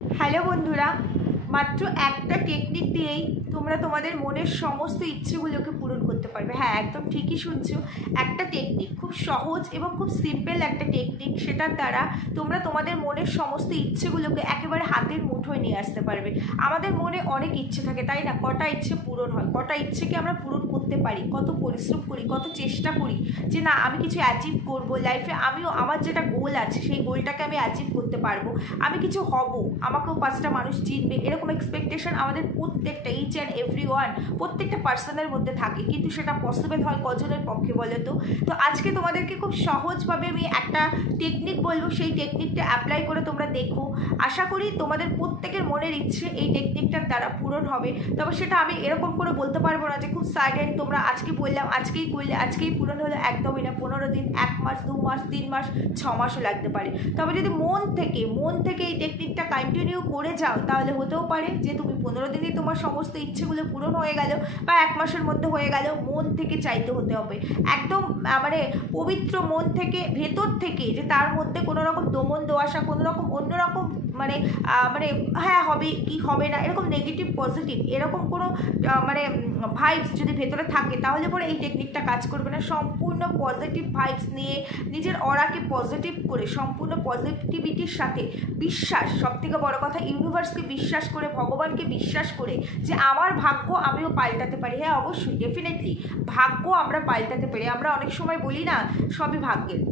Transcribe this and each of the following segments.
Hello বন্ধুরা, মাত্র একটা টেকনিক দিয়েই তোমরা তোমাদের মনের সমস্ত ইচ্ছেগুলোকে পূরণ করতে পারবে। হ্যাঁ, একদম ঠিকই শুনছো। একটা টেকনিক, খুব সহজ এবং খুব সিম্পল একটা টেকনিক, সেটার দ্বারা তোমরা তোমাদের মনের সমস্ত ইচ্ছেগুলোকে একেবারে হাতের মুঠোয় নিয়ে আসতে পারবে। আমাদের মনে অনেক ইচ্ছে থাকে, তাই না? কটা ইচ্ছে পূরণ হয়, কটা ইচ্ছেকে আমরা পূরণ করতে পারি, কত পরিশ্রম করি, কত চেষ্টা করি যে না আমি কিছু অ্যাচিভ করবো লাইফে, আমিও আমার যেটা গোল আছে সেই গোলটাকে আমি অ্যাচিভ করতে পারবো, আমি কিছু হব, আমাকেও পাঁচটা মানুষ চিনবে, এরকম এক্সপেকটেশন আমাদের প্রত্যেকটা ইচ অ্যান্ড এভরি ওয়ান, প্রত্যেকটা পার্সনের মধ্যে থাকে। কিন্তু সেটা পসিবল হয় কজনের পক্ষে বলো তো? তো আজকে তোমাদেরকে খুব সহজভাবে আমি একটা টেকনিক বলবো, সেই টেকনিকটা অ্যাপ্লাই করে তোমরা দেখো। আশা করি তোমাদের প্রত্যেকের মনের ইচ্ছে এই টেকনিকটার দ্বারা পূরণ হবে। তবে সেটা আমি এরকম করে বলতে পারবো না যে খুব সাডেন তোমরা আজকে বললাম আজকেই করলে আজকেই পূরণ হলো, একদমই না। 15 দিন, 1 মাস, 2 মাস, 3 মাস, 6 মাসও লাগতে পারে। তবে যদি মন থেকে এই টেকনিকটা কন্টিনিউ করে যাও, তাহলে হতেও পারে যে তুমি 15 দিনই তোমার সমস্ত ইচ্ছেগুলো পূরণ হয়ে গেল, বা 1 মাসের মধ্যে হয়ে গেল। মন থেকে চাইতে হতে হবে, একদম মানে পবিত্র মন থেকে, ভেতর থেকে, যে তার মধ্যে কোনো রকম দমন দোয়াশা, কোনো রকম অন্যরকম মানে মানে হ্যাঁ হবে কি হবে না, এরকম নেগেটিভ পজিটিভ এরকম কোনো মানে ভাইবস যদি ভেতরে থাকে, তাহলে পরে এই টেকনিকটা কাজ করবে না। সম্পূর্ণ পজিটিভ ভাইবস নিয়ে নিজের অরাকে পজিটিভ করে, সম্পূর্ণ পজিটিভিটির সাথে বিশ্বাস, সবথেকে বড় কথা ইউনিভার্সকে বিশ্বাস করে, ভগবানকে বিশ্বাস করে যে আমার ভাগ্য আমিও পাল্টাতে পারি। হ্যাঁ অবশ্যই, ডেফিনেটলি ভাগ্য আমরা পাল্টাতে পারি। আমরা অনেক সময় বলি না সবই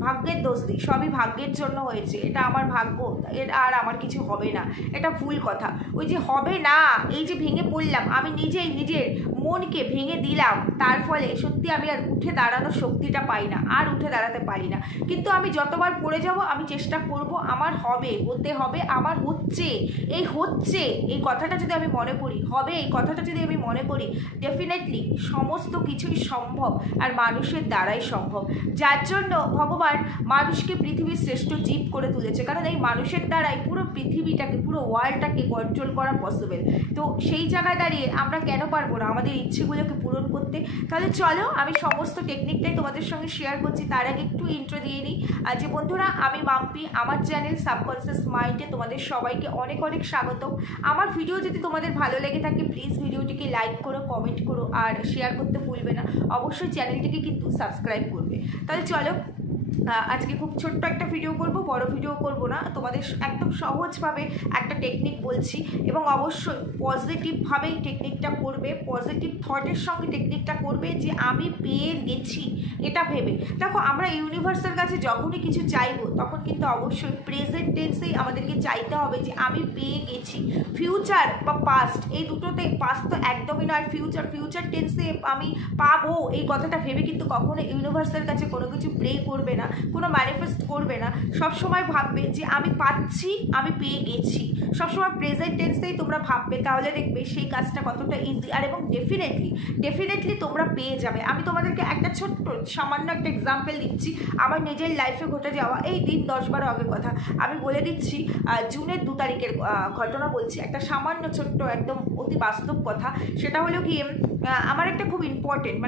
ভাগ্যের দোষ দিই, সবই ভাগ্যের জন্য হয়েছে, এটা আমার ভাগ্য, এর আর আমার কিছু হবে না, এটা ভুল কথা। ওই যে হবে না, এই যে ভেঙে পড়লাম, আমি নিজেই নিজের মনকে ভেঙে দিলাম, তার ফলে সত্যি আমি আর উঠে দাঁড়ানোর শক্তিটা পাই না, আর উঠে দাঁড়াতে পারি না। কিন্তু আমি যতবার পড়ে যাব আমি চেষ্টা করব আমার হবে, হতে হবে, আমার হচ্ছে, এই কথাটা যদি আমি মনে করি, হবে এই কথাটা যদি আমি মনে করি, ডেফিনেটলি সমস্ত কিছুই সম্ভব, আর মানুষের দ্বারাই সম্ভব। যার জন্য ভগবান মানুষকে পৃথিবীর শ্রেষ্ঠ জীব করে তুলেছে, কারণ এই মানুষের দ্বারাই পুরো পৃথিবীটাকে, পুরো ওয়ার্ল্ডটাকে কন্ট্রোল করা পসিবল। তো সেই জায়গায় দাঁড়িয়ে আমরা কেন পারবো না আমাদের ইচ্ছেগুলোকে পূরণ করতে? তাহলে চলো আমি সমস্ত টেকনিকটাই তোমাদের সঙ্গে শেয়ার করছি। তার আগে একটু ইন্ট্রো দিয়ে নিই। যে বন্ধুরা, আমি মাম্পি, আমার চ্যানেল সাবকনসিয়াস মাইন্ডে তোমাদের সবাইকে অনেক অনেক স্বাগত। আমার ভিডিও যদি তোমাদের ভালো লেগে থাকে, প্লিজ ভিডিওটিকে লাইক করো, কমেন্ট করো, আর শেয়ার করতে ভুলবে না। অবশ্যই চ্যানেলটিকে কিন্তু সাবস্ক্রাইব করবে। তাহলে চলো আজকে খুব ছোট্ট একটা ভিডিও করব, বড় ভিডিও করব না, তোমাদের একদম সহজভাবে একটা টেকনিক বলছি, এবং অবশ্যই পজিটিভভাবেই টেকনিকটা করবে, পজিটিভ থটের সঙ্গে টেকনিকটা করবে যে আমি পেয়ে গেছি এটা ভেবে। দেখো, আমরা ইউনিভার্সের কাছে যখনই কিছু চাইবো, তখন কিন্তু অবশ্যই প্রেজেন্ট টেন্সেই আমাদেরকে চাইতে হবে যে আমি পেয়ে গেছি। ফিউচার বা পাস্ট, এই দুটোতে, পাস্ট তো একদমই না, আর ফিউচার টেন্সে আমি পাবো এই কথাটা ভেবে কিন্তু কখনো ইউনিভার্সের কাছে কোনো কিছু প্রে করবে না, কোনো ম্যানিফেস্ট করবে না। সবসময় ভাববে যে আমি পাচ্ছি, আমি পেয়ে গেছি। সবসময় প্রেজেন্ট টেন্সেই তোমরা ভাববে, তাহলে দেখবে সেই কাজটা কতটা ইজি, আর এবং ডেফিনেটলি তোমরা পেয়ে যাবে। আমি তোমাদেরকে একটা ছোট্ট সামান্য একটা এক্সাম্পল দিচ্ছি, আমার নিজের লাইফে ঘটে যাওয়া এই দিন 10-12 আগের কথা আমি বলে দিচ্ছি। জুনের 2 তারিখের ঘটনা বলছি, একটা সামান্য ছোট্ট একদম অতি বাস্তব কথা। সেটা হলো কি, আমার একটা খুব ইম্পর্টেন্ট,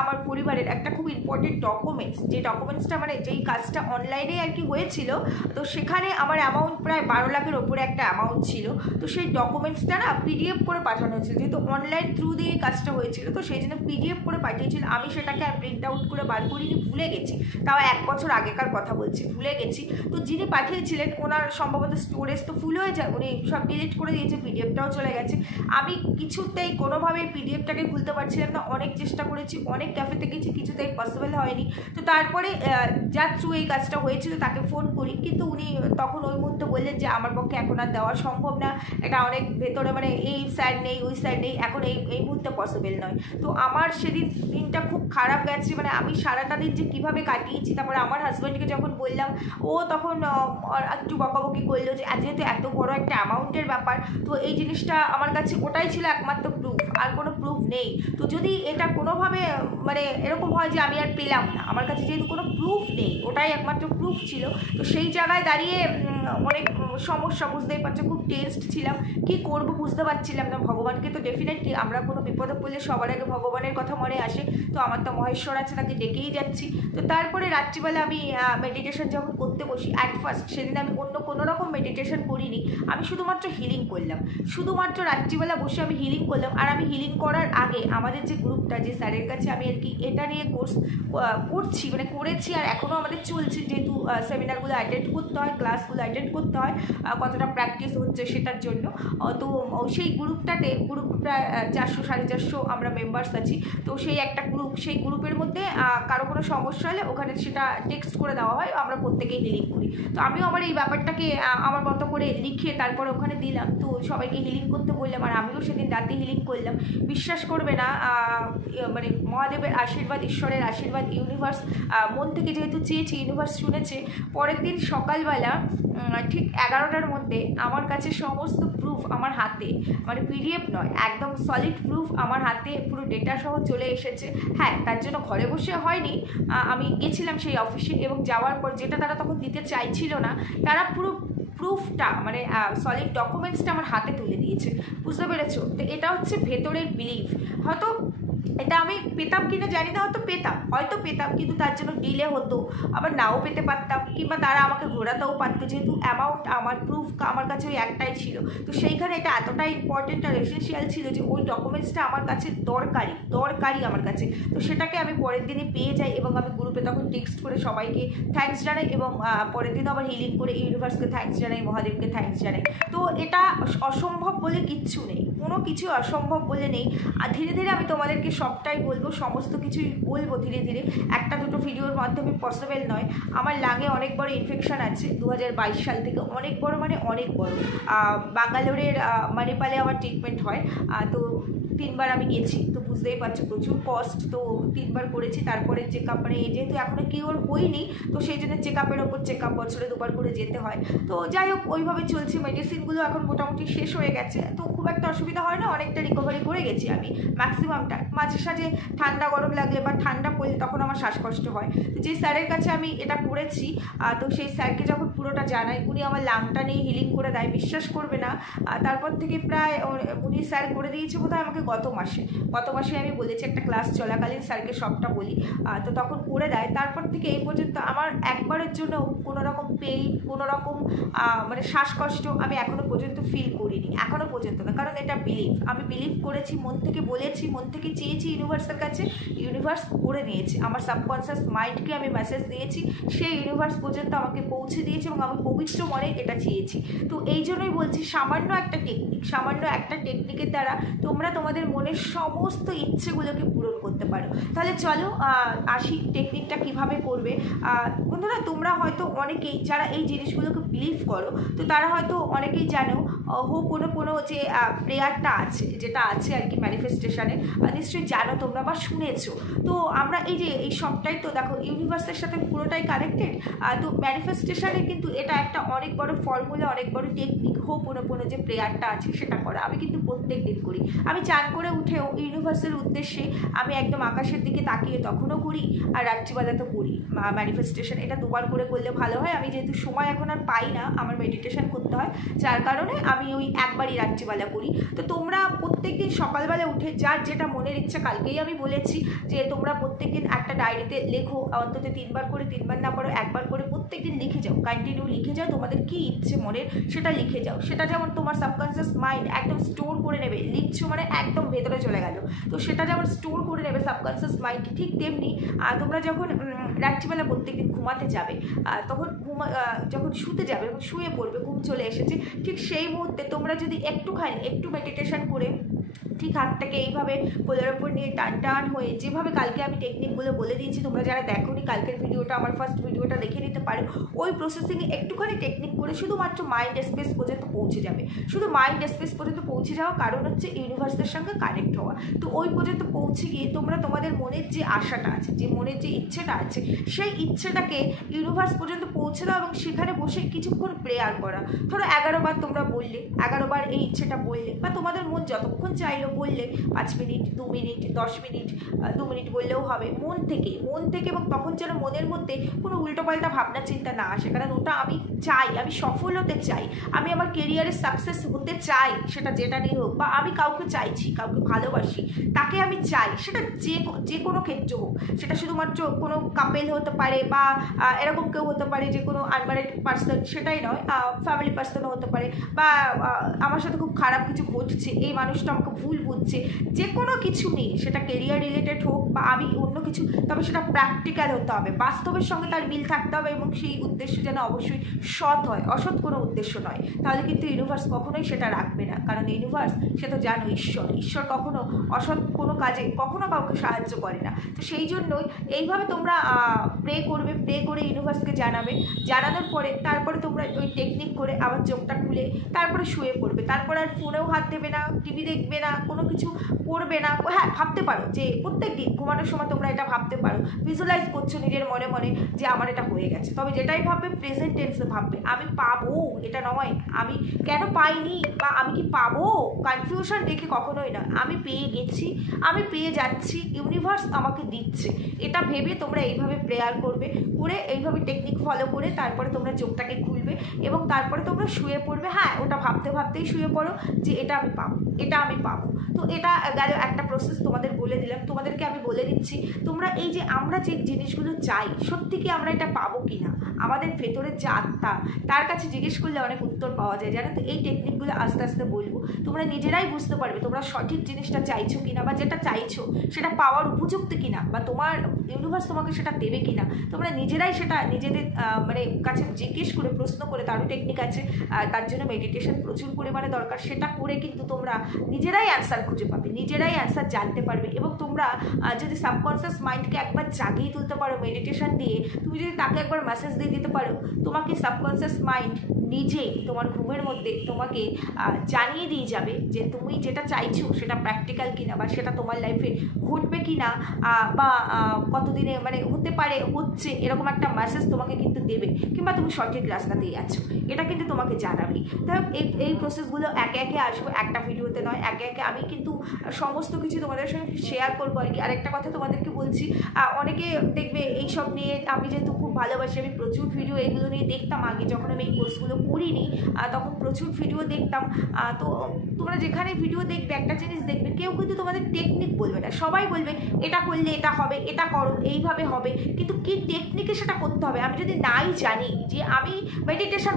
আমার পরিবারের একটা খুব ইম্পর্টেন্ট ডকুমেন্টস, যে ডকুমেন্টসটা যেই কাজটা অনলাইনে আর কি হয়েছিল, তো সেখানে আমার অ্যামাউন্ট প্রায় 12 লাখের ওপরে একটা অ্যামাউন্ট ছিল। তো সেই ডকুমেন্টসটা না পিডিএফ করে পাঠানো হয়েছিল, যেহেতু অনলাইন থ্রু দিয়ে কাজটা হয়েছিল, তো সেই জন্য পিডিএফ করে পাঠিয়েছিল। আমি সেটাকে প্রিন্ট আউট করে বার করিনি, ভুলে গেছি, তাও 1 বছর আগেকার কথা বলছি, ভুলে গেছি। তো যিনি পাঠিয়েছিলেন ওনার সম্ভবত স্টোরেজ তো ফুল হয়ে যায়, উনি সব ডিলিট করে দিয়েছে, পিডিএফটাও চলে গেছে। আমি কিছুতেই কোনোভাবেই পিডিএফটাকে খুলতে পারছিলাম না, অনেক চেষ্টা করেছি, অনেক ক্যাফেতে গেছি, কিছুতেই পসিবল হয়নি। তো তারপরে যার থ্রু এই কাজটা হয়েছিল তাকে ফোন করি, কিন্তু উনি তখন ওই মুহূর্তে বললেন যে আমার পক্ষে এখন আর দেওয়া সম্ভব না, এটা অনেক ভেতরে, এই স্যার নেই, ওই স্যার নেই, এখন এই মুহূর্তে পসিবল নয়। তো আমার সেদিন দিনটা খুব খারাপ গেছে, আমি সারাটা দিন যে কীভাবে কাটিয়েছি। তারপরে আমার হাজব্যান্ডকে যখন বললাম, ও তখন একটু বকাবকি করলো যে যেহেতু এত বড় একটা অ্যামাউন্টের ব্যাপার, তো এই জিনিসটা আমার কাছে ওটাই ছিল একমাত্র প্রুফ, আর কোনো প্রুফ নেই। তো যদি এটা কোনোভাবে এরকম হয় যে আমি আর পেলাম না, আমার কাছে যেহেতু কোনো প্রুফ নেই, ওটাই একমাত্র প্রুফ ছিল। তো সেই জায়গায় দাঁড়িয়ে অনেক সমস্যা, বুঝতেই পারছো, খুব টেনসড ছিলাম, কি করব বুঝতে পারছিলাম না। ভগবানকে তো ডেফিনেটলি আমরা কোনো বিপদে পড়লে সবার আগে ভগবানের কথা মনে আসে, তো আমার তো মহেশ্বর আছে, তাকে ডেকেই যাচ্ছি। তো তারপরে রাত্রিবেলা আমি মেডিটেশন যখন করতে বসি, অ্যাট ফার্স্ট সেদিন আমি অন্য কোনো রকম মেডিটেশন করিনি, আমি শুধুমাত্র হিলিং করলাম, শুধুমাত্র রাত্রিবেলা বসে আমি হিলিং করলাম। আর আমি হিলিং করার আগে আমাদের যে গ্রুপটা, যে স্যারের কাছে আমি আর কি এটা নিয়ে কোর্স করছি, মানে করেছি আর এখনও আমাদের চলছে, যেহেতু সেমিনারগুলো অ্যাটেন্ড করতে হয়, ক্লাসগুলো অ্যাটেন্ড করতে হয়, কতটা প্র্যাকটিস হচ্ছে সেটার জন্য। তো সেই গ্রুপটাতে, গ্রুপ প্রায় 400-450 আমরা মেম্বার্স আছি। তো সেই একটা গ্রুপ, সেই গ্রুপের মধ্যে কারো কোনো সমস্যা হলে ওখানে সেটা টেক্সট করে দেওয়া হয়, আমরা প্রত্যেকেই হিলিং করি। তো আমিও আমার এই ব্যাপারটাকে আমার মতো করে লিখে তারপরে ওখানে দিলাম, তো সবাইকে হিলিং করতে বললাম, আর আমিও সেদিন রাতে হিলিং করলাম। বিশ্বাস করবে না, মানে মহাদেবের আশীর্বাদ, ঈশ্বরের আশীর্বাদ, ইউনিভার্স মন থেকে যেহেতু চেয়েছি, ইউনিভার্স শুনেছে। পরের দিন সকালবেলা ঠিক 11টার মধ্যে আমার কাছে সমস্ত প্রুফ আমার হাতে, মানে পিডিএফ নয়, একদম সলিড প্রুফ আমার হাতে, পুরো ডেটা সহ চলে এসেছে। হ্যাঁ, তার জন্য ঘরে বসে হয়নি, আমি গেছিলাম সেই অফিসে, এবং যাওয়ার পর যেটা তারা তখন দিতে চাইছিল না, তারা পুরো প্রুফটা, মানে সলিড ডকুমেন্টসটা আমার হাতে তুলে দিয়েছে, বুঝতে পেরেছো? তো এটা হচ্ছে ভেতরের বিলিফ। হয়তো এটা আমি পেতাম কিনা জানি না, হয়তো পেতাম, কিন্তু তার জন্য ডিলে হতো, আবার নাও পেতে পারতাম, কিংবা তারা আমাকে ঘোরাতেও পারতো, যেহেতু অ্যামাউন্ট আমার প্রুফ আমার কাছে ওই একটাই ছিল। তো সেইখানে এটা এতটাই ইম্পর্টেন্ট আর এসেন্সিয়াল ছিল যে ওই ডকুমেন্টসটা আমার কাছে দরকারি আমার কাছে। তো সেটাকে আমি পরের দিনই পেয়ে যাই, এবং আমি গ্রুপে তখন টেক্সট করে সবাইকে থ্যাঙ্কস জানাই, এবং পরের দিনও আবার হিলিং করে ইউনিভার্সকে থ্যাঙ্কস জানাই, মহাদেবকে থ্যাঙ্কস জানাই। তো এটা অসম্ভব বলে কিচ্ছু নেই, কোনো কিছু অসম্ভব বলে নেই। আর ধীরে ধীরে আমি তোমাদেরকে সবটাই বলবো, সমস্ত কিছুই বলবো ধীরে ধীরে, একটা দুটো ভিডিওর মাধ্যমে পসিবল নয়। আমার লাঙে অনেক বড় ইনফেকশন আছে 2022 সাল থেকে, অনেক বড়, মানে অনেক বড়। ব্যাঙ্গালোরের মানিপালে আমার ট্রিটমেন্ট হয়, তো 3বার আমি গেছি, তো বুঝতেই পারছো প্রচুর কস্ট। তো 3বার করেছি, তারপরে চেক আপ, মানে যেহেতু এখনও কিওর হইনি, তো সেই জন্য চেক আপের ওপর চেক আপ বছরে 2বার করে যেতে হয়। তো যাই হোক, ওইভাবে চলছে। মেডিসিনগুলো এখন মোটামুটি শেষ হয়ে গেছে, তো খুব একটা অসুবিধা হয় না, অনেকটা রিকভারি করে গেছি আমি ম্যাক্সিমামটা। মাঝে সাঝে ঠান্ডা গরম লাগলে বা ঠান্ডা পড়লে তখন আমার শ্বাসকষ্ট হয়। তো যে স্যারের কাছে আমি এটা করেছি, তো সেই স্যারকে যখন পুরোটা জানাই, উনি আমার লাংটা নিয়ে হিলিং করে দেয়। বিশ্বাস করবে না, তারপর থেকে প্রায় উনি স্যার করে দিয়েছে বোধহয় আমাকে গত মাসে আমি বলেছি একটা ক্লাস চলাকালীন স্যারকে সবটা বলি, তো তখন করে দেয়। তারপর থেকে এই পর্যন্ত আমার একবারের জন্য কোনো রকম পেইন, কোনো রকম মানে শ্বাসকষ্ট আমি এখনও পর্যন্ত ফিল করিনি, এখনও পর্যন্ত না। কারণ এটা বিলিভ, আমি বিলিভ করেছি, মন থেকে বলেছি, মন থেকে চেয়েছি ইউনিভার্সের কাছে, ইউনিভার্স করে নিয়েছে। আমার সাবকনসিয়াস মাইন্ডকে আমি মেসেজ দিয়েছি, সেই ইউনিভার্স পর্যন্ত আমাকে পৌঁছে দিয়েছে, এবং আমি পবিত্র মনে এটা চেয়েছি। তো এই জন্যই বলছি, সামান্য একটা টেকনিকের দ্বারা তোমরা তোমাদের মনের সমস্ত ইচ্ছেগুলোকে পূরণ করতে পারো। তাহলে চলো আসি টেকনিকটা কিভাবে করবে। বন্ধুরা, তোমরা হয়তো অনেকেই যারা এই জিনিসগুলোকে বিলিভ করো, তো তারা হয়তো অনেকেই জানো কোনো যে প্রেয়ারটা আছে, যেটা আছে আর কি ম্যানিফেস্টেশনে, নিশ্চয়ই জানো তোমরা বা শুনেছো। তো আমরা এই সবটাই তো দেখো ইউনিভার্সের সাথে পুরোটাই কানেক্টেড। তো ম্যানিফেস্টেশনে কিন্তু এটা একটা অনেক বড় ফর্মুলা, অনেক বড় টেকনিক। কোনো যে প্রেয়ারটা আছে সেটা করা আমি কিন্তু প্রত্যেক দিন করি। আমি চান করে উঠেও ইউনিভার্সের উদ্দেশ্যে আমি একদম আকাশের দিকে তাকিয়ে তখনও করি, আর রাত্রিবেলা তো করি ম্যানিফেস্টেশন। এটা 2বার করে করলে ভালো হয়। আমি যেহেতু সময় এখন আর পাই না, আমার মেডিটেশন করতে হয়, যার কারণে আমি ওই একবারই রাত্রিবেলা করি। তো তোমরা প্রত্যেক দিন সকালবেলা উঠে যার যেটা মনের ইচ্ছা, কালকেই আমি বলেছি যে তোমরা প্রত্যেক দিন একটা ডায়েরিতে লেখো, অন্তত 3বার করে, 3বার না পারো 1বার করে প্রত্যেক দিন লিখে যাও, কন্টিনিউ লিখে যাও, তোমাদের কী ইচ্ছে মনের সেটা লিখে যাও। সেটা যেমন তোমার সাবকনসিয়াস মাইন্ড একদম স্টোর করে নেবে, লিখছো মানে একদম ভেতরে চলে গেল, তো সেটা যেমন স্টোর করে নেবে সাবকনসিয়াস মাইন্ড, ঠিক তেমনি তোমরা যখন রাত্রিবেলা প্রত্যেকদিন ঘুমাতে যাবে, তখন যখন শুতে যাবে, শুয়ে পড়বে, ঘুম চলে এসেছে, ঠিক সেই মুহূর্তে তোমরা যদি একটু মেডিটেশন করে ঠিক হাতটাকে এইভাবে কোলের ওপর নিয়ে টান হয়ে, যেভাবে কালকে আমি টেকনিকগুলো বলে দিয়েছি, তোমরা যারা দেখোনি কালকের ভিডিওটা, আমার ফার্স্ট ভিডিওটা দেখে নিতে পারো। ওই প্রসেসিংয়ে একটুখানি টেকনিক করে শুধুমাত্র মাইন্ড স্পেস পর্যন্ত পৌঁছে যাবে। শুধু মাইন্ড স্পেস পর্যন্ত পৌঁছে যাওয়া কারণ হচ্ছে ইউনিভার্সের সঙ্গে কানেক্ট হওয়া। তো ওই পর্যন্ত পৌঁছে গিয়ে তোমরা তোমাদের মনের যে আশাটা আছে, যে মনের যে ইচ্ছেটা আছে, সেই ইচ্ছেটাকে ইউনিভার্স পর্যন্ত পৌঁছে দাও, এবং সেখানে বসে কিছুক্ষণ প্রেয়ার করা। ধরো 11বার তোমরা বললে, 11বার এই ইচ্ছেটা বললে, বা তোমাদের মন যতক্ষণ চাইলো বললে 5 মিনিট, 2 মিনিট, 10 মিনিট, 2 মিনিট বললেও হবে, মন থেকে এবং তখন যেন মনের মধ্যে কোনো উল্টোপাল্টা ভাবনা চিন্তা না আসে, কারণ ওটা আমি চাই, আমি সফল হতে চাই, আমি আমার কেরিয়ারে সাকসেস হতে চাই, সেটা যেটা নিয়ে হোক, বা আমি কাউকে চাইছি, কাউকে ভালোবাসি, তাকে আমি চাই, সেটা যে কোনো ক্ষেত্রে হোক, সেটা শুধুমাত্র কোনো কাপেল হতে পারে বা এরকম কেউ হতে পারে যে কোনো আনম্যারিড পার্সন, সেটাই নয়, ফ্যামিলি পার্সনও হতে পারে, বা আমার সাথে খুব খারাপ কিছু ঘটছে, এই মানুষটা আমাকে ভুল বুঝছে, যে কোনো কিছু নিয়ে, সেটা কেরিয়ার রিলেটেড হোক বা আমি অন্য কিছু, তবে সেটা প্র্যাকটিক্যাল হতে হবে, বাস্তবের সঙ্গে তার মিল থাকতে হবে, এবং সেই উদ্দেশ্য যেন অবশ্যই সৎ হয়, অসৎ কোনো উদ্দেশ্য নয়, তাহলে কিন্তু ইউনিভার্স কখনোই সেটা রাখবে না, কারণ ইউনিভার্স সে তো জানো ঈশ্বর কখনো অসৎ কোনো কাজে কখনো কাউকে সাহায্য করে না। তো সেই জন্যই এইভাবে তোমরা প্রে করে ইউনিভার্সকে জানানোর পরে তারপরে তোমরা ওই টেকনিক করে আবার চোখটা খুলে তারপরে শুয়ে পড়বে, তারপর আর ফোনেও হাত দেবে না, টিভি দেখবে না, কোনো কিছু করবে না। হ্যাঁ, ভাবতে পারো যে প্রত্যেক দিন ঘুমানোর সময় তোমরা এটা ভাবতে পারো, ভিজুয়ালাইজ করছো নিজের মনে মনে যে আমার এটা হয়ে গেছে, তবে যেটাই ভাববে প্রেজেন্ট টেন্সে ভাববে, আমি পাবো, এটা নয় আমি কেন পাইনি বা আমি কি পাবো, কনফিউশন দেখে কখনোই না, আমি পেয়ে গেছি, আমি পেয়ে যাচ্ছি, ইউনিভার্স আমাকে দিচ্ছে, এটা ভেবে তোমরা এইভাবে প্রেয়ার করবে, করে এইভাবে টেকনিক ফলো করে তারপরে তোমরা চোখটাকে খুলবে এবং তারপরে তোমরা শুয়ে পড়বে। হ্যাঁ, ওটা ভাবতেই শুয়ে পড়ো যে এটা আমি পাবো। তো এটা গেল একটা প্রসেস, তোমাদের বলে দিলাম। তোমাদেরকে আমি বলে দিচ্ছি, তোমরা এই যে আমরা যে জিনিসগুলো চাই, সত্যি কি আমরা এটা পাবো কি না, আমাদের ভেতরের যে আত্মা, তার কাছে জিজ্ঞেস করলে অনেক উত্তর পাওয়া যায়, জানো তো। এই টেকনিকগুলো আস্তে আস্তে বলবো, তোমরা নিজেরাই বুঝতে পারবে তোমরা সঠিক জিনিসটা চাইছো কিনা, বা যেটা চাইছো সেটা পাওয়ার উপযুক্ত কিনা, বা তোমার ইউনিভার্স তোমাকে সেটা দেবে কিনা, তোমরা নিজেরাই সেটা নিজেদের মানে কাছে জিজ্ঞেস করে, প্রশ্ন করে। তারও টেকনিক আছে, তার জন্য মেডিটেশন প্রচুর পরিমাণে দরকার, সেটা করে কিন্তু তোমরা নিজেরাই অ্যান্সার খুঁজে পাবে, নিজেরাই অ্যান্সার জানতে পারবে। এবং তোমরা যদি সাবকনসিয়াস মাইন্ডকে একবার জাগিয়ে তুলতে পারো মেডিটেশন দিয়ে, তুমি যদি তাকে একবার মেসেজ দিয়ে দিতে পারো, তোমাকে সাবকনসিয়াস মাইন্ড নিজেই তোমার ঘুমের মধ্যে তোমাকে জানিয়ে দিয়ে যাবে যে তুমি যেটা চাইছো সেটা প্র্যাকটিক্যাল কিনা, বা সেটা তোমার লাইফে ঘটবে কিনা, বা কতদিনে মানে হতে পারে, হচ্ছে, এরকম একটা মেসেজ তোমাকে কিন্তু দেবে, কিংবা তুমি সঠিক রাস্তাতেই আছো, এটা কিন্তু তোমাকে জানাবেই। তাই এই প্রসেসগুলো একে একে আসবো, একটা ভিডিওতে নয়, একে একে আমি কিন্তু সমস্ত কিছু তোমাদের সঙ্গে শেয়ার করবো আর কি। আরেকটা কথা তোমাদেরকে বলছি, অনেকে দেখবে এইসব নিয়ে, আমি যেহেতু খুব ভালোবাসি, আমি প্রচুর ভিডিও এগুলো নিয়ে দেখতাম আগে, যখন আমি এই কোর্সগুলো করিনি তখন প্রচুর ভিডিও দেখতাম। তো তোমরা যেখানে ভিডিও দেখবে, একটা জিনিস দেখবে, কেউ কিন্তু তোমাদের টেকনিক বলবে না, সবাই বলবে এটা করলে এটা হবে, এটা করো, এইভাবে হবে, কিন্তু কি টেকনিকে সেটা করতে হবে আমি যদি নাই জানি। যে আমি মেডিটেশন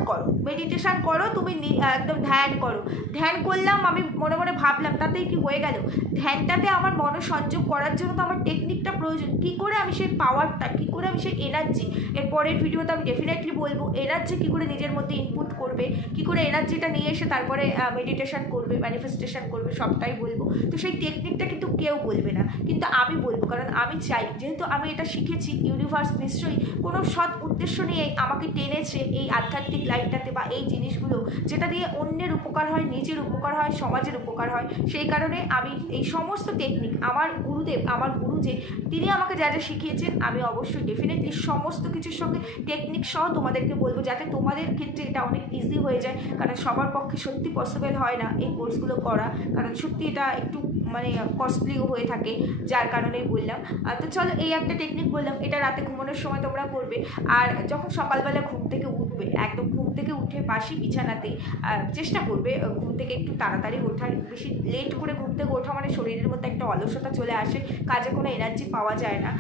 করো, তুমি একদম ধ্যান করলাম, আমি মনে মনে ভাবলাম, তাতেই কি হয়ে গেল? ধ্যানটাতে আমার মনোসংযোগ করার জন্য তো আমার টেকনিকটা প্রয়োজন। কী করে আমি সেই পাওয়ারটা, কী করে আমি সেই এনার্জি, এর পরের ভিডিওতে আমি ডেফিনেটলি বলবো এনার্জি কী করে নিজের মধ্যে ইনপুট করবে, কী করে এনার্জিটা নিয়ে এসে তারপরে মেডিটেশন করবে, ম্যানিফেস্টেশন করবে, সবটাই বলবো। তো সেই টেকনিকটা কিন্তু কেউ বলবে না, কিন্তু আমি বলবো, কারণ আমি চাই, যেহেতু আমি এটা শিখেছি, ইউনিভার্স নিশ্চয়ই কোনো সৎ উদ্দেশ্য নিয়ে আমাকে টেনেছে এই আধ্যাত্মিক লাইফটাতে, বা এই জিনিসগুলো যেটা দিয়ে অন্যের উপকার হয়, নিজের উপকার হয়, সমাজের উপকার হয়। সেই কারণে আমি এই সমস্ত টেকনিক, আমার গুরুদেব, আমার গুরু যে তিনি আমাকে যা যা শিখিয়েছেন, আমি অবশ্যই ডেফিনেটলি সমস্ত কিছুর সঙ্গে টেকনিক সহ তোমাদেরকে বলবো, যাতে তোমাদের ক্ষেত্রে এটা অনেক ইজি হয়ে যায়। কারণ সবার পক্ষে সত্যি পসিবল হয় না এই কোর্সগুলো করা, কারণ সত্যি এটা একটু মানে কস্টলিও হয়ে থাকে, যার কারণেই বললাম। তো চলো, এই একটা টেকনিক বললাম, এটা রাতে ঘুমানোর সময় তোমরা করবে। আর যখন সকালবেলা ঘুম থেকে উঠবে, একদম ঘুম থেকে উঠে বাসি বিছানাতে চেষ্টা করবে ঘুম থেকে একটু তাড়াতাড়ি ওঠার। বেশি লেট করে ঘুম থেকে ওঠা মানে শরীরের মধ্যে একটা অলসতা চলে আসে, কাজে কোনো এনার্জি পাওয়া যায় না।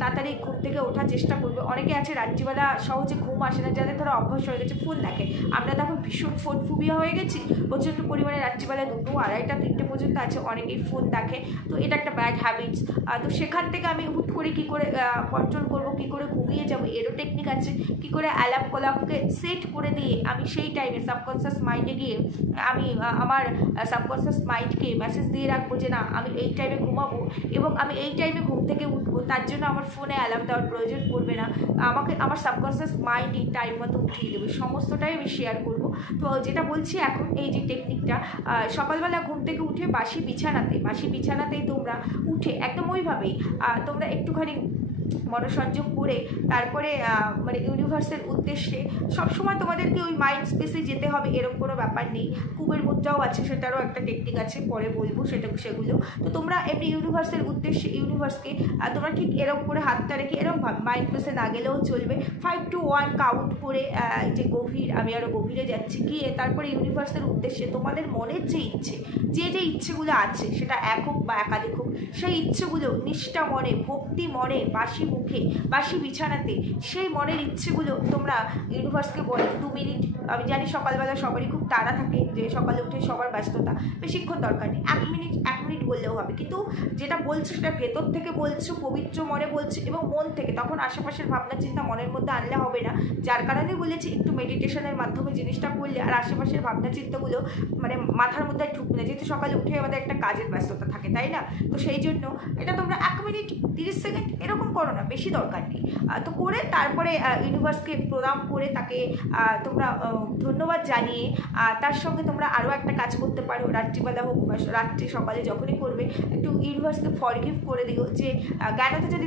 তাড়াতাড়ি ঘুম থেকে ওঠার চেষ্টা করবে। অনেকে আছে রাত্রিবেলা সহজে ঘুম আসে না, যাদের ধরো অভ্যাস হয়ে গেছে ফোন দেখে। আমরা তখন ভীষণ ফোন ফুবিয়া হয়ে গেছি, প্রচণ্ড পরিমাণে রাত্রিবেলা 2, 2:30, 3টে পর্যন্ত আছে অনেকেই ফোন দেখে। তো এটা একটা ব্যাড হ্যাবিটস। তো সেখান থেকে আমি হুট করে কী করে কন্ট্রোল করবো, কী করে ঘুমিয়ে যাবো, এরও টেকনিক আছে। কী করে অ্যালার্ম কলামকে সেট করে দিয়ে আমি সেই টাইমে সাবকনসিয়াস মাইন্ডে গিয়ে আমি আমার সাবকনসিয়াস মাইন্ডকে মেসেজ দিয়ে রাখবো যে না, আমি এই টাইমে ঘুমাবো এবং আমি এই টাইমে ঘুম থেকে উঠবো। তার জন্য আমার ফোনে অ্যালার্ম দেওয়ার প্রয়োজন পড়বে না, আমাকে আমার সাবকনসিয়াস মাইন্ড এই টাইম মতো উঠিয়ে দেবে। সমস্তটাই আমি শেয়ার করবো। তো যেটা বলছি এখন, এই যে টেকনিকটা, সকালবেলা ঘুম থেকে উঠে বাসি বিছানাতেই তোমরা উঠে একদম ওইভাবেই তোমরা একটুখানি মনসংযোগ করে তারপরে মানে ইউনিভার্সের উদ্দেশ্যে সবসময় তোমাদেরকে ওই মাইন্ড স্পেসে যেতে হবে এরকম কোনো ব্যাপার নেই। কুবের মুদ্রাও আছে, সেটারও একটা টেকনিক আছে, পরে বলবো সেগুলো। তো তোমরা এমনি ইউনিভার্সের উদ্দেশ্যে ইউনিভার্সকে তোমরা ঠিক এরকম করে হাতটা রেখে এরকম মাইন্ড স্পেসে না গেলেও চলবে, 5 to 1 কাউন্ট করে যে গভীর, আমি আরও গভীরে যাচ্ছি, গিয়ে তারপরে ইউনিভার্সের উদ্দেশ্যে তোমাদের মনের যে ইচ্ছে, যে ইচ্ছেগুলো আছে, সেটা এক হোক বা একাধিক হোক, সেই ইচ্ছেগুলো নিষ্ঠা মনে, ভক্তি মনে, বাসি মুখে, বাসি বিছানাতে সেই মনের ইচ্ছেগুলো তোমরা ইউনিভার্সকে বলো 2 মিনিট। আমি জানি সকালবেলা সবারই খুব তাড়া থাকে, যে সকালে উঠে সবার ব্যস্ততা, বেশিক্ষণ দরকার নেই, 1 মিনিট বললেও হবে, কিন্তু যেটা বলছো সেটা ভেতর থেকে বলছো, পবিত্র মনে বলছো এবং মন থেকে, তখন আশেপাশের ভাবনা চিন্তা মনের মধ্যে আনলে হবে না। যার কারণে বলেছি একটু মেডিটেশনের মাধ্যমে জিনিসটা করলে আর আশেপাশের ভাবনা চিন্তাগুলো মানে মাথার মধ্যে ঢুকবে না, যেহেতু সকালে উঠে আমাদের একটা কাজের ব্যস্ততা থাকে, তাই না? তো সেই জন্য এটা তোমরা 1 মিনিট 30 সেকেন্ড এরকম করো না, বেশি দরকার নেই। তো করে তারপরে ইউনিভার্সকে প্রণাম করে তাকে তোমরা ধন্যবাদ জানিয়ে তার সঙ্গে তোমরা আরও একটা কাজ করতে পারো, রাত্রিবেলা হোক বা রাত্রি সকালে যখনই করবে, একটু ইউনিভার্সকে ফরগিভ করে দিও যে জ্ঞানতে যদি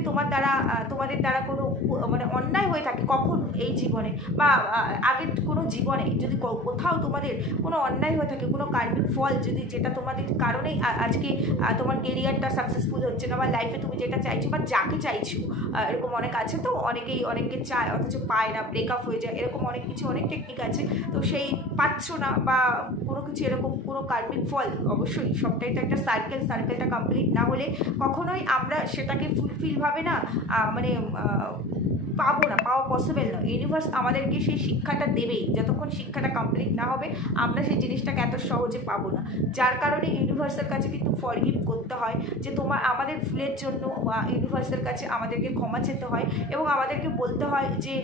তোমাদের দ্বারা কোনো মানে অন্যায় হয়ে থাকে কখন এই জীবনে বা আগের কোনো জীবনে, যদি কোথাও তোমাদের কোনো অন্যায় হয়ে থাকে, কোনো কার্মিক ফল যদি, যেটা তোমাদের কারণেই আজকে তোমার কেরিয়ারটা সাকসেসফুল হচ্ছে না বা লাইফে তুমি যেটা চাইছো বা যাকে চাইছো, এরকম অনেক আছে, তো অনেকে চায় অথচ পায় না, ব্রেকআপ হয়ে যায়, এরকম অনেক কিছু, অনেক টেকনিক আছে, তো সেই পাচ্ছ না বা কোনো কিছু এরকম কোনো কার্মিক ফল, অবশ্যই সবটাই তো একটা সার্কেলটা কমপ্লিট না হলে কখনোই আমরা সেটাকে ফুলফিলভাবে না মানে পাওয়া পসিবল নয়। ইউনিভার্স আমাদেরকে সেই শিক্ষাটা দেবেই, যতক্ষণ শিক্ষাটা কমপ্লিট না হবে আমরা সেই জিনিসটাকে এত সহজে পাবো না। যার কারণে ইউনিভার্সের কাছে কিন্তু ফরগিভ করতে হয়, যে আমাদের ভুলের জন্য ইউনিভার্সের কাছে আমাদেরকে ক্ষমা চেতে হয় এবং আমাদেরকে বলতে হয় যে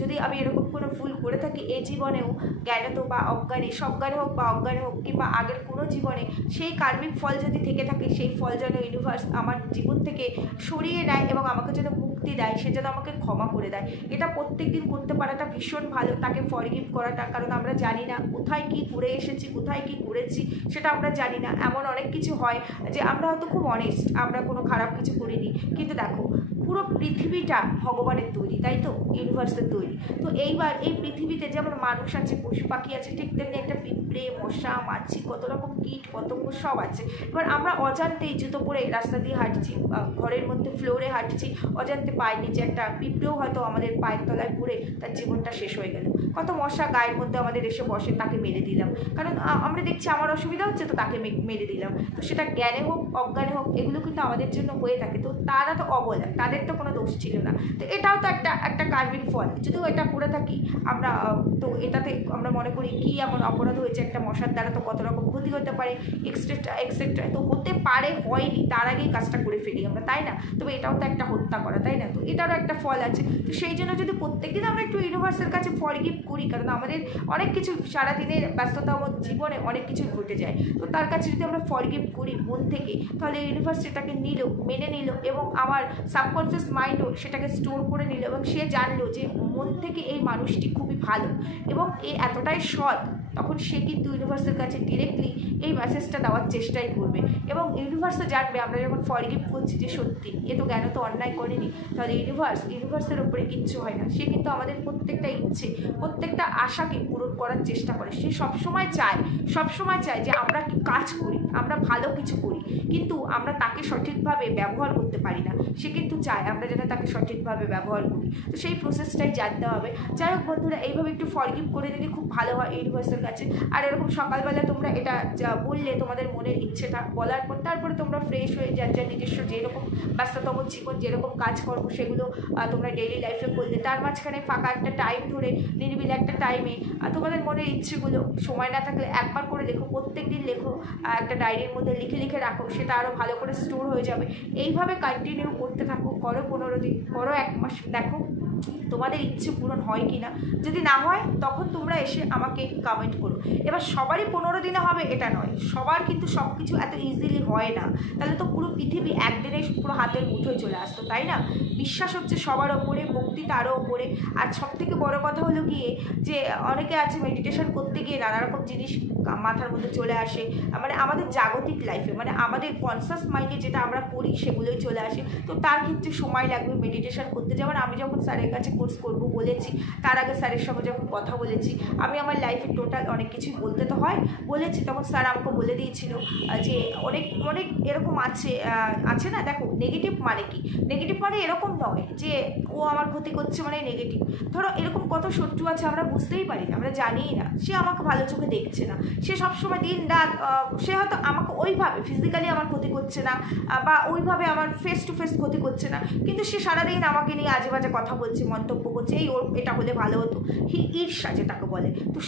যদি আমি এরকম কোনো ভুল করে থাকি এই জীবনেও, জ্ঞানত বা অজ্ঞানে, সজ্ঞানে হোক বা অজ্ঞানে হোক, কিংবা আগের কোনো জীবনে সেই কার্মিক ফল যদি থেকে থাকে, সেই ফল যেন ইউনিভার্স আমার জীবন থেকে সরিয়ে নেয় এবং আমাকে যেন মুক্তি দেয়, সে যেন আমাকে ক্ষমা করে দেয়। এটা প্রত্যেক দিন করতে পারাটা ভীষণ ভালো, তাকে ফরগিভ করাটা, কারণ আমরা জানি না কোথায় কি করে এসেছি, কোথায় কি করেছি সেটা আমরা জানি না। এমন অনেক কিছু হয় যে আমরা হয়তো খুব অনেস্ট, আমরা কোনো খারাপ কিছু করিনি, কিন্তু দেখো পুরো পৃথিবীটা ভগবানের তৈরি, তাই তো, ইউনিভার্সের তৈরি। তো এইবার এই পৃথিবীতে যেমন মানুষ আছে, পশু পাখি আছে, ঠিক তেমনি একটা পিঁপড়ে, মশা, মাছি, কত রকম কীট পতঙ্গ সব আছে। এবার আমরা অজান্তেই জুতো পরে রাস্তা দিয়ে হাঁটছি, ঘরের মধ্যে ফ্লোরে হাঁটছি, অজান্তে পায়ের নিচে একটা পিঁপড়েও হয়তো আমাদের পায়ের তলায় পড়ে তার জীবনটা শেষ হয়ে গেল। কত মশা গায়ের মধ্যে আমাদের এসে বসে, তাকে মেরে দিলাম, কারণ আমরা দেখছি আমার অসুবিধা হচ্ছে তো তাকে মেরে দিলাম। তো সেটা জ্ঞানে হোক অজ্ঞানে হোক, এগুলো কিন্তু আমাদের জন্য হয়ে থাকে। তো তারা তো অবলা, তাদের তো কোনো দোষ ছিল না। তো এটাও তো একটা কার্মিক ফল, যদিও এটা করে থাকি আমরা, তো এটাতে আমরা মনে করি কি এমন অপরাধ হয়েছে, একটা মশার দ্বারা তো কত রকম ক্ষতি হতে পারে, এক্সেট্রা। তো হতে পারে, হয়নি, তার আগেই কাজটা করে ফেলি আমরা, তাই না? তবে এটাও তো একটা হত্যা করা, তাই না? তো এটারও একটা ফল আছে। তো সেই জন্য যদি প্রত্যেকদিন আমরা একটু ইউনিভার্সের কাছে ফরগিভ করি, কারণ আমাদের অনেক কিছু সারাদিনের ব্যস্ততা জীবনে অনেক কিছু ঘটে যায়, তো তার কাছে যদি আমরা ফরগিভ করি মন থেকে, তাহলে ইউনিভার্স সেটাকে নিল, মেনে নিল এবং আমার সাবকনসিয়াস মাইন্ডও সেটাকে স্টোর করে নিল এবং সে জানলো যে মন থেকে এই মানুষটি খুবই ভালো এবং এ এতটাই সৎ, তখন সে কিন্তু ইউনিভার্সের কাছে ডিরেক্টলি এই মেসেজটা দেওয়ার চেষ্টাই করবে এবং ইউনিভার্সও জানবে আমরা যখন ফরগিভ করছি যে সত্যি এ তো জ্ঞান তো অন্যায় করেনি, তাহলে ইউনিভার্সের উপরে কিচ্ছু হয় না। সে কিন্তু আমাদের প্রত্যেকটা ইচ্ছে, প্রত্যেকটা আশাকে পূরণ করার চেষ্টা করে। সে সবসময় চায় যে আমরা কাজ করি, আমরা ভালো কিছু করি, কিন্তু আমরা তাকে সঠিকভাবে ব্যবহার করতে পারি না। সে কিন্তু চায় আমরা যেন তাকে সঠিকভাবে ব্যবহার করি। তো সেই প্রসেসটাই জানতে হবে। যাই হোক বন্ধুরা, এইভাবে একটু ফরগিভ করে দিলে খুব ভালো হয় ইউনিভার্সের কাছে। আর এরকম সকালবেলা তোমরা এটা বললে তোমাদের মনের ইচ্ছেটা বলার পর, তারপরে তোমরা ফ্রেশ হয়ে যার নিজস্ব যেরকম ব্যস্ততম জীবন, যেরকম কাজকর্ম সেগুলো তোমরা ডেইলি লাইফে করলে, তার মাঝখানে ফাঁকা একটা টাইম ধরে নিরিবিলি একটা টাইমে তোমাদের মনের ইচ্ছেগুলো সময় না থাকলে একবার করে লেখো, প্রত্যেক দিন লেখো, একটা ডায়েরির মধ্যে লিখে রাখো, সেটা আরও ভালো করে স্টোর হয়ে যাবে। এইভাবে কন্টিনিউ করতে থাকো, করো 15 দিন, করো 1 মাস, দেখো তোমাদের ইচ্ছে পূরণ হয় কি না। যদি না হয় তখন তোমরা এসে আমাকে কমেন্ট করো। এবার সবারই 15 দিনে হবে এটা নয়, সবার কিন্তু সব কিছু এত ইজিলি হয় না, তাহলে তো পুরো পৃথিবী একদিনে পুরো হাতের মুঠোয় চলে আসতো, তাই না? বিশ্বাস হচ্ছে সবার ওপরে, ভক্তি তারও ওপরে। আর সবথেকে বড় কথা হলো গিয়ে যে অনেকে আছে মেডিটেশন করতে গিয়ে নানা রকম জিনিস মাথার মধ্যে চলে আসে, মানে আমাদের জাগতিক লাইফে, মানে আমাদের কনসাস মাইন্ডে যেটা আমরা করি সেগুলোই চলে আসে। তো তার ক্ষেত্রে সময় লাগবে মেডিটেশন করতে। যেমন আমি যখন স্যারের কাছে কোর্স করব বলেছি, তার আগে স্যারের সঙ্গে যখন কথা বলেছি, আমি আমার লাইফে টোটাল অনেক কিছুই বলতে তো হয় বলেছি, তখন স্যার আমাকে বলে দিয়েছিল যে অনেক অনেক এরকম আছে না। দেখো নেগেটিভ মানে কি, নেগেটিভ মানে এরকম নয় যে ও আমার ক্ষতি করছে মানে নেগেটিভ। ধরো এরকম কত শত্রু আছে আমরা বুঝতেই পারি না, আমরা জানিই না, সে আমাকে ভালো চোখে দেখছে না, সে সবসময় দিন রাত সে হয়তো আমাকে ওইভাবে ফিজিক্যালি আমার ক্ষতি করছে না বা ওইভাবে আমার ফেস টু ফেস ক্ষতি করছে না, কিন্তু সে সারাদিন আমাকে নিয়ে আজে বাজে কথা বলছে, মন্তব্য করছে, এই ওর এটা হলে ভালো হতো, ঈর্ষা যেটাকে বলে। তো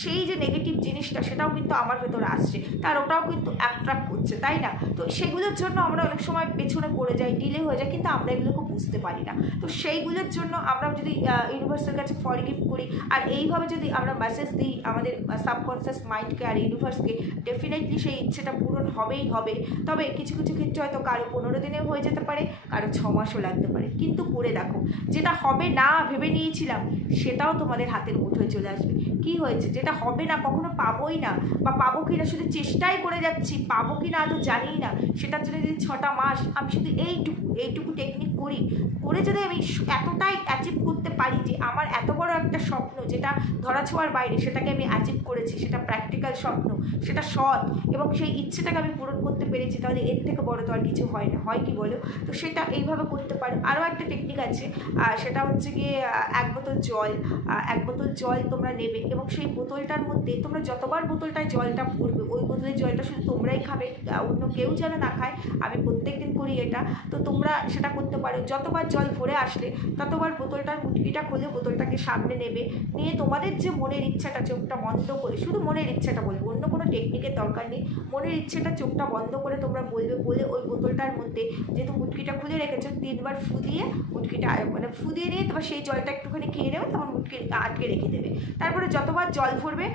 সেই যে নেগেটিভ জিনিসটা সেটাও কিন্তু আমার ভেতরে আসছে, তার ওটাও কিন্তু অ্যাট্রাক্ট করছে, তাই না? তো সেগুলোর জন্য আমরা অনেক সময় পেছনে পড়ে যাই, ডিলে হয়ে যায়, কিন্তু আমরা এগুলোকে বুঝতে পারি না। তো সেইগুলোর জন্য আমরা যদি ইউনিভার্সের কাছে ফরগিভ করি আর এইভাবে যদি আমরা মেসেজ দিই আমাদের সাবকনসিয়াস মাইন্ডকে আর ইউনিভার্সকে, ডেফিনেটলি সেই ইচ্ছেটা পূরণ হবেই হবে। তবে কিছু কিছু ক্ষেত্রে হয়তো কারো 15 দিনেও হয়ে যেতে পারে, কারো 6 মাসও লাগতে পারে, কিন্তু করে দেখো, যেটা হবে না ভেবে নিয়েছিলাম সেটাও তোমাদের হাতের মুঠোয় চলে আসবে। কি হয়েছে, যেটা হবে না কখনো পাবোই না, বা পাবো কি না শুধু চেষ্টাই করে যাচ্ছি, পাবো কি না আদৌ জানি না, সেটার জন্য যদি 6টা মাস আমি শুধু এইটুকু টেকনিক করে যদি আমি এতটাই অ্যাচিভ করতে পারি যে আমার এত বড় একটা স্বপ্ন যেটা ধরাছোঁয়ার বাইরে, সেটাকে আমি অ্যাচিভ করেছি, সেটা প্র্যাকটিক্যাল স্বপ্ন, সেটা সৎ, এবং সেই ইচ্ছেটাকে আমি পূরণ করতে পেরেছি, তাহলে এর থেকে বড় তো আর কিছু হয় না, হয় কি বলো? তো সেটা এইভাবে করতে পারো। আরও একটা টেকনিক আছে, সেটা হচ্ছে গিয়ে এক বোতল জল তোমরা নেবে, এবং সেই বোতলটার মধ্যে তোমরা যতবার বোতলটায় জলটা ভরবে, ওই বোতলের জলটা শুধু তোমরাই খাবে, অন্য কেউ যেন না খায়। আমি প্রত্যেকদিন করি এটা, তো তোমরা সেটা করতে পারো। যতবার জল ভরে আসলে ততবার বোতলটার মুটকিটা খুলে বোতলটাকে সামনে নেবে, নিয়ে তোমাদের যে মনের ইচ্ছাটা, চোখটা বন্ধ করে, শুধু মনের ইচ্ছাটা বলবো, অন্য কোনো টেকনিকের দরকার নেই, মনের ইচ্ছেটা চোখটা বন্ধ করে তোমরা বলবে, বলে ওই বোতলটার মধ্যে যেহেতু মুটকিটা খুলে রেখেছো 3বার ফু দিয়ে মুটকিটা মানে ফু দিয়ে নিয়ে তোমার সেই জলটা একটুখানি খেয়ে নেবে, তখন মুটকি আটকে রেখে দেবে। তারপরে যতবার জল ভরবে,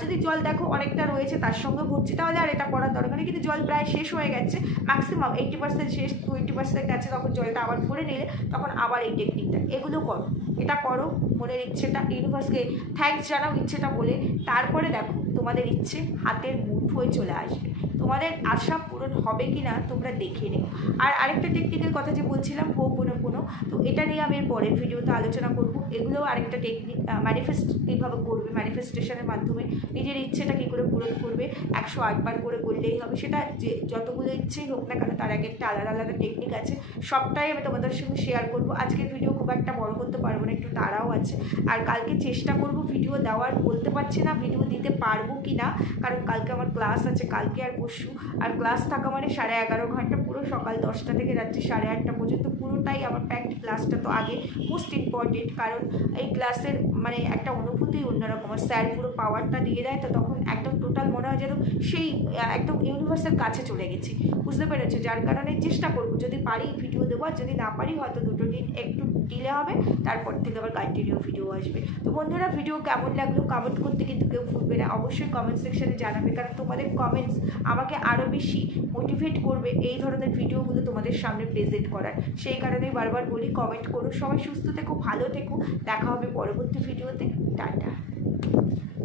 যদি জল দেখো অনেকটা রয়েছে তার সঙ্গে ভরছে, তাহলে আর এটা করার দরকার নেই, কিন্তু জল প্রায় শেষ হয়ে গেছে, ম্যাক্সিমাম 80% শেষ, 20% আছে, তখন জলটা আবার ভরে নিলে তখন আবার এই টেকনিকটা, এগুলো করো, এটা করো, মনের ইচ্ছেটা ইউনিভার্সকে থ্যাঙ্কস জানাও ইচ্ছেটা বলে, তারপরে দেখো তোমাদের ইচ্ছে হাতের মুঠোয় চলে আসবে। তোমাদের আশা পূরণ হবে কি না তোমরা দেখে নিও। আর আরেকটা টেকনিকের কথা যে বলছিলাম, হোপোনোপোনো, তো এটা নিয়ে আমি এর পরের ভিডিওতে আলোচনা করব। এগুলোও আরেকটা টেকনিক, ম্যানিফেস্ট কীভাবে করবে, ম্যানিফেস্টেশনের মাধ্যমে নিজের ইচ্ছেটা কী করে পূরণ করবে, 108 বার করে করলেই হবে। সেটা যে যতগুলো ইচ্ছেই হোক না কেন, তার এক একটা আলাদা আলাদা টেকনিক আছে, সবটাই আমি তোমাদের সঙ্গে শেয়ার করব। আজকের ভিডিও খুব একটা বড় করতে পারবো না, একটু তাড়াও আছে, আর কালকে চেষ্টা করব ভিডিও দেওয়ার, বলতে পারছি না ভিডিও দিতে পারবো কি না, কারণ কালকে আমার ক্লাস আছে, কালকে আর পরশু, আর ক্লাস থাকা মানে 11.5 ঘন্টা, পুরো সকাল 10টা থেকে রাত্রি 8:30 পর্যন্ত পুরোটাই আমার প্যাকড। ক্লাসটা তো আগে মোস্ট ইম্পর্টেন্ট, কারণ এই ক্লাসের মানে একটা অনুভূতি অন্যরকম, আর স্যার পুরো পাওয়ারটা দিয়ে দেয়, তো তখন একদম টোটাল মনে হয় যেন সেই একদম ইউনিভার্সের কাছে চলে গেছি, বুঝতে পেরেছো? যার কারণে চেষ্টা করবো যদি পারি ভিডিও দেবো, আর যদি না পারি হয়তো 2 দিন একটু ডিলে হবে, তারপর থেকে আবার কন্টিনিউ ভিডিও আসবে। তো বন্ধুরা, ভিডিও কেমন লাগলো কমেন্ট করতে কিন্তু কেউ ভুলবে না, অবশ্যই কমেন্ট সেকশনে জানাবে, কারণ তোমাদের কমেন্টস আমাকে আরও বেশি মোটিভেট করবে এই ধরনের ভিডিওগুলো তোমাদের সামনে প্রেজেন্ট করার। সেই কারণেই বারবার বলি কমেন্ট করো। সবাই সুস্থ থেকো, ভালো থেকো, দেখা হবে পরবর্তী ভিডিওতে। টাটা।